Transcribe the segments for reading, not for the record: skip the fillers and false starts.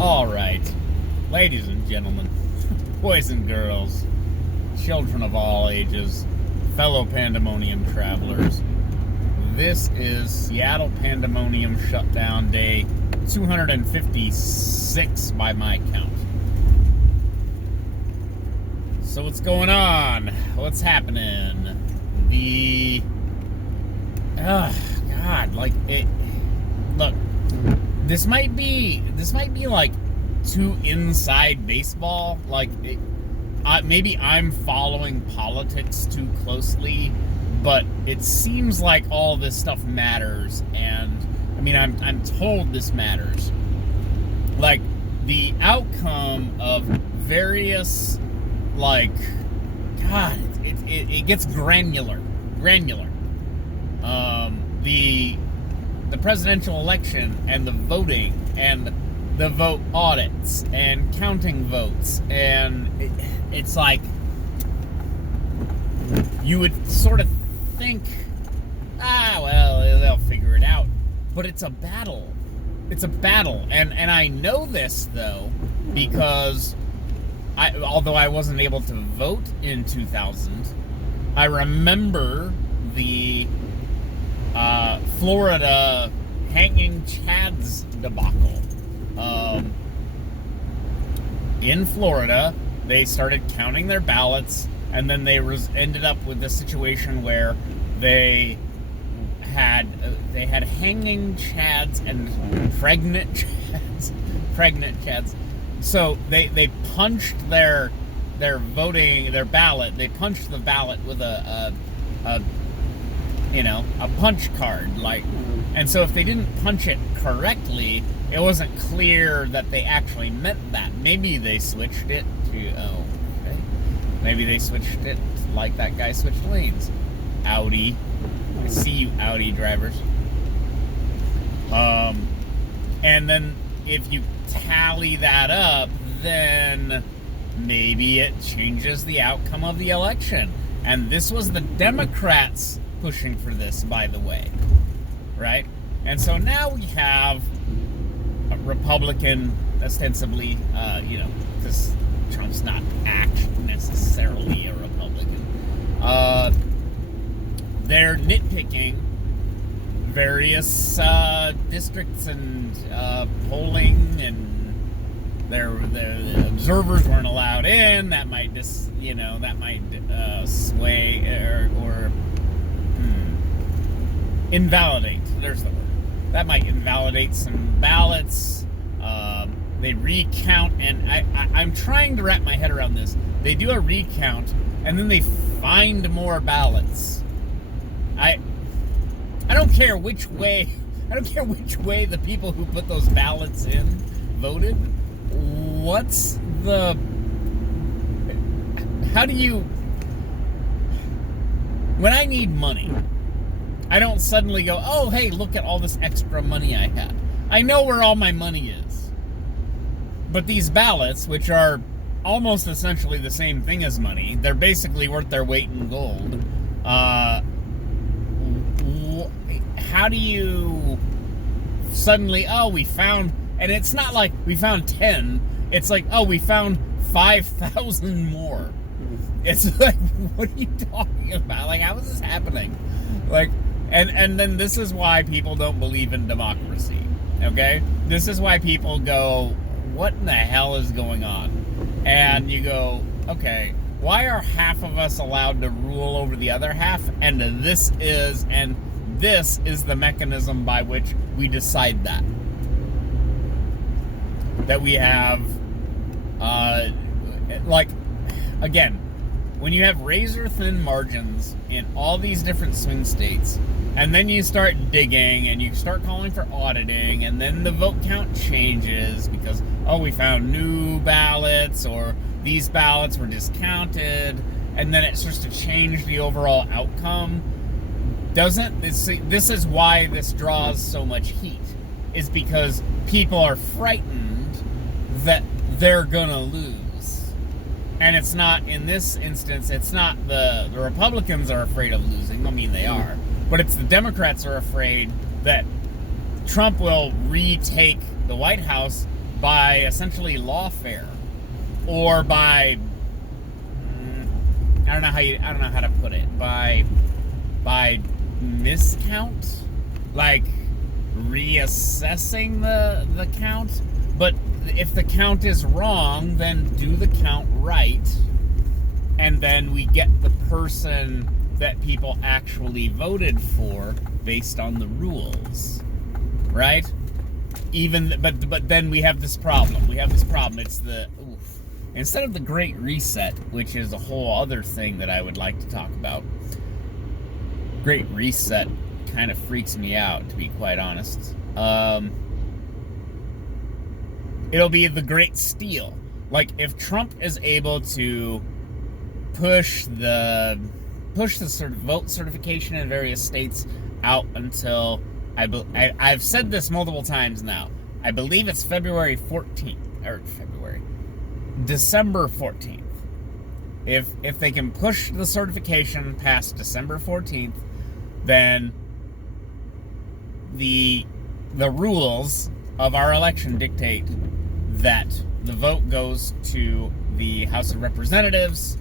All right, ladies and gentlemen, boys and girls, children of all ages, fellow Pandemonium travelers, this is Seattle Pandemonium Shutdown Day 256 by my count. So what's going on? What's happening? Look, this might be like too inside baseball. Maybe I'm following politics too closely, but it seems like all this stuff matters, and I mean, I'm told this matters. Like the outcome of various, it gets granular. The presidential election and the voting and the vote audits and counting votes, and it's like you would sort of think, they'll figure it out, but it's a battle. And I know this though because although I wasn't able to vote in 2000, I remember the Florida hanging chads debacle. In Florida, they started counting their ballots, and then they ended up with a situation where they had hanging chads and pregnant chads. So they punched their ballot. They punched the ballot with a punch card, and so if they didn't punch it correctly, it wasn't clear that they actually meant that. Maybe they switched it maybe they switched it like that guy switched lanes. Audi. I see you, Audi drivers. And then if you tally that up, then maybe it changes the outcome of the election. And this was the Democrats pushing for this, by the way, right? And so now we have a Republican, ostensibly, because Trump's not necessarily a Republican. They're nitpicking various districts and polling, and the observers weren't allowed in. That might sway or invalidate. There's the word. That might invalidate some ballots. They recount, and I'm trying to wrap my head around this. They do a recount, and then they find more ballots. I don't care which way. I don't care which way the people who put those ballots in voted. When I need money, I don't suddenly go, oh, hey, look at all this extra money I had. I know where all my money is. But these ballots, which are almost essentially the same thing as money, they're basically worth their weight in gold. How do you suddenly, we found, and it's not like we found 10, it's like, we found 5,000 more. It's like, what are you talking about? Like, how is this happening? And then this is why people don't believe in democracy, okay? This is why people go, what in the hell is going on? And you go, okay, why are half of us allowed to rule over the other half? And this is the mechanism by which we decide that. That we have, again, when you have razor-thin margins in all these different swing states, and then you start digging, and you start calling for auditing, and then the vote count changes because, we found new ballots, or these ballots were discounted, and then it starts to change the overall outcome. This is why this draws so much heat, is because people are frightened that they're gonna lose. And it's not, in this instance, it's not the Republicans are afraid of losing. I mean, they are. But it's the Democrats are afraid that Trump will retake the White House by essentially lawfare, or by I don't know how to put it, by miscount, like reassessing the count. But if the count is wrong, then do the count right, and then we get the person that people actually voted for based on the rules, right? But then we have this problem. It's instead of the Great Reset, which is a whole other thing that I would like to talk about. Great Reset kind of freaks me out, to be quite honest. It'll be the Great Steal. Like, if Trump is able to push the sort of vote certification in various states out until I've said this multiple times now. I believe it's December 14th. If they can push the certification past December 14th, then the rules of our election dictate that the vote goes to the House of Representatives.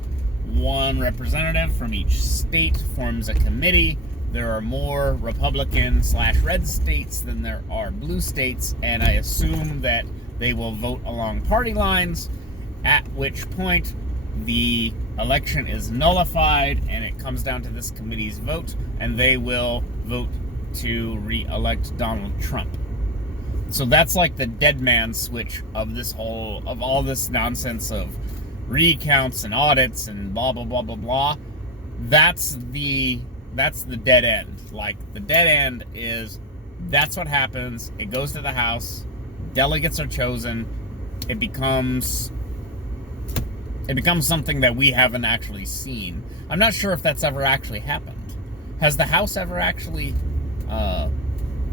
One representative from each state forms a committee. There are more Republican/red states than there are blue states, and I assume that they will vote along party lines, at which point the election is nullified and it comes down to this committee's vote, and they will vote to re-elect Donald Trump. So that's like the dead man switch of all this nonsense of recounts and audits and blah blah blah blah blah. That's the dead end. Like, the dead end is, that's what happens. It goes to the House, delegates are chosen, it becomes something that we haven't actually seen. I'm not sure if that's ever actually happened. Has the House ever actually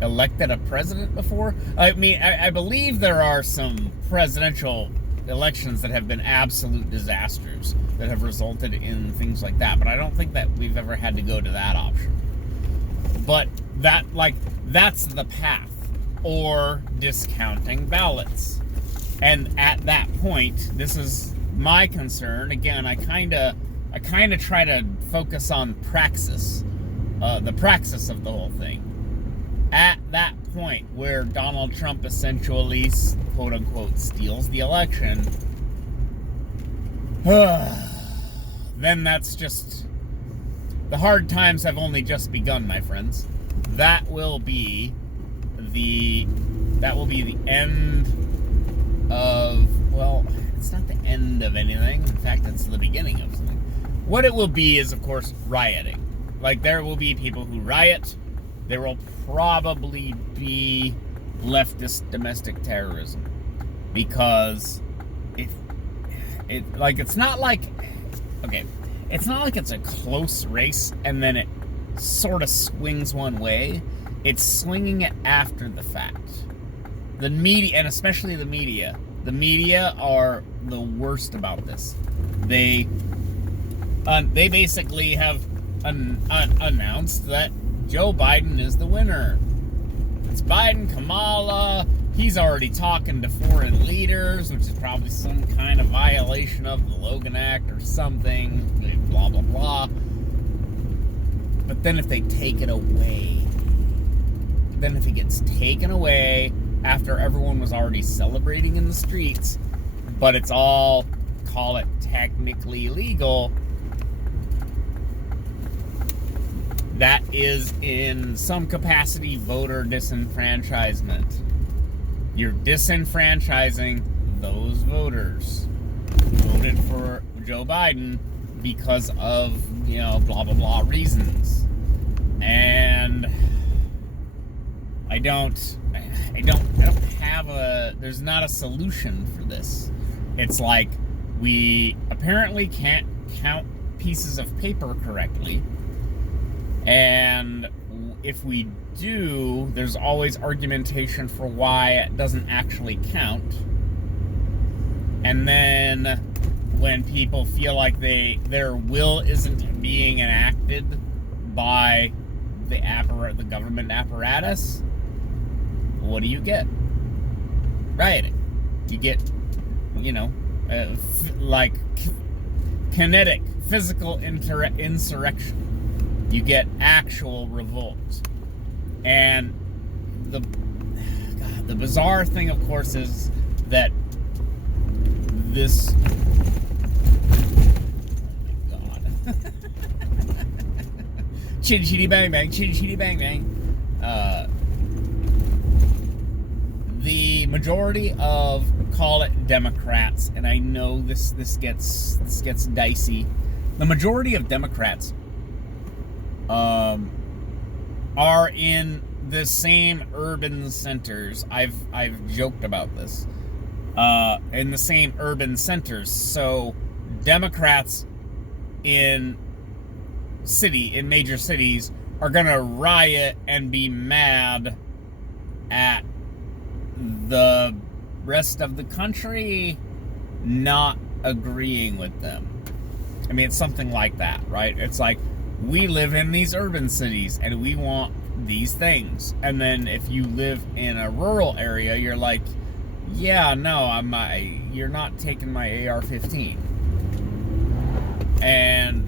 elected a president before? I mean, I believe there are some presidential elections that have been absolute disasters that have resulted in things like that, but I don't think that we've ever had to go to that option. But that's the path, or discounting ballots. And at that point, this is my concern. Again, I kind of try to focus on praxis, the praxis of the whole thing. At that point where Donald Trump essentially, quote unquote, steals the election, then that's just, the hard times have only just begun, my friends. That will be the end of, well, it's not the end of anything. In fact, it's the beginning of something. What it will be is, of course, rioting. Like, there will be people who riot. There will probably be leftist domestic terrorism, because it's not like it's a close race and then it sort of swings one way. It's swinging it after the fact. The media, and especially the media are the worst about this. They basically have announced that Joe Biden is the winner. It's Biden, Kamala. He's already talking to foreign leaders, which is probably some kind of violation of the Logan Act or something, blah, blah, blah. But then if they take it away, if it gets taken away after everyone was already celebrating in the streets, but it's all, call it technically legal, that is in some capacity voter disenfranchisement. You're disenfranchising those voters who voted for Joe Biden because of, blah, blah, blah reasons. And I don't have there's not a solution for this. It's like, we apparently can't count pieces of paper correctly. And if we do, there's always argumentation for why it doesn't actually count. And then when people feel like their will isn't being enacted by the government apparatus, what do you get? Rioting. You get, like kinetic, physical insurrection. You get actual revolt. And the bizarre thing, of course, is that this... Oh my God. Chitty chitty bang bang, chitty chitty bang bang. The majority of, call it Democrats, and I know this gets dicey. The majority of Democrats are in the same urban centers. I've joked about this. In the same urban centers. So Democrats in major cities are gonna riot and be mad at the rest of the country not agreeing with them. I mean, it's something like that, right? It's like, we live in these urban cities and we want these things. And then if you live in a rural area, you're like, yeah, no, you're not taking my AR-15. And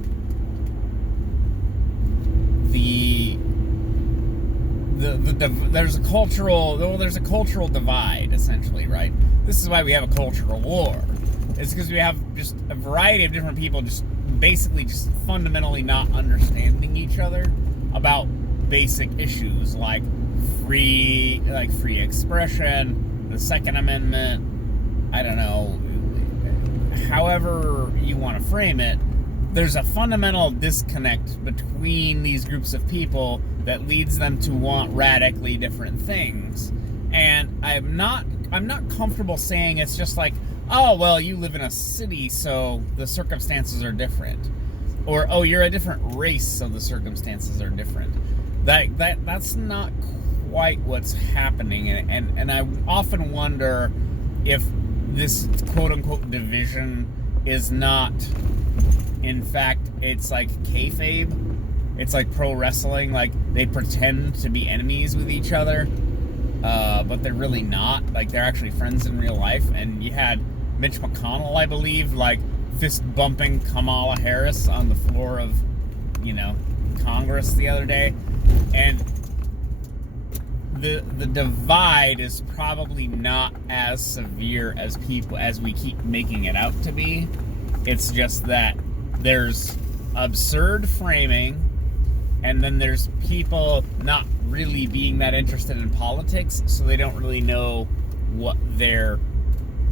there's a cultural divide, essentially, right? This is why we have a cultural war. It's because we have just a variety of different people just fundamentally not understanding each other about basic issues like free expression, the Second Amendment, I don't know, however you want to frame it. There's a fundamental disconnect between these groups of people that leads them to want radically different things. And I'm not comfortable saying it's just like, oh, well, you live in a city, so the circumstances are different. Or, oh, you're a different race, so the circumstances are different. That's not quite what's happening. And I often wonder if this quote-unquote division is not... In fact, it's like kayfabe. It's like pro wrestling. Like, they pretend to be enemies with each other, but they're really not. Like, they're actually friends in real life. And you had Mitch McConnell, I believe, like, fist-bumping Kamala Harris on the floor of, Congress the other day. And the divide is probably not as severe as we keep making it out to be. It's just that there's absurd framing, and then there's people not really being that interested in politics, so they don't really know what they're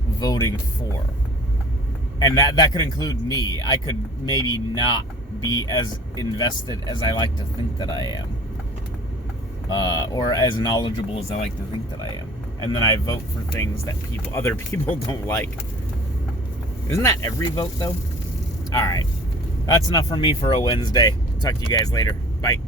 voting for. And that could include me. I could maybe not be as invested as I like to think that I am. Or as knowledgeable as I like to think that I am. And then I vote for things that other people don't like. Isn't that every vote, though? Alright. That's enough for me for a Wednesday. Talk to you guys later. Bye.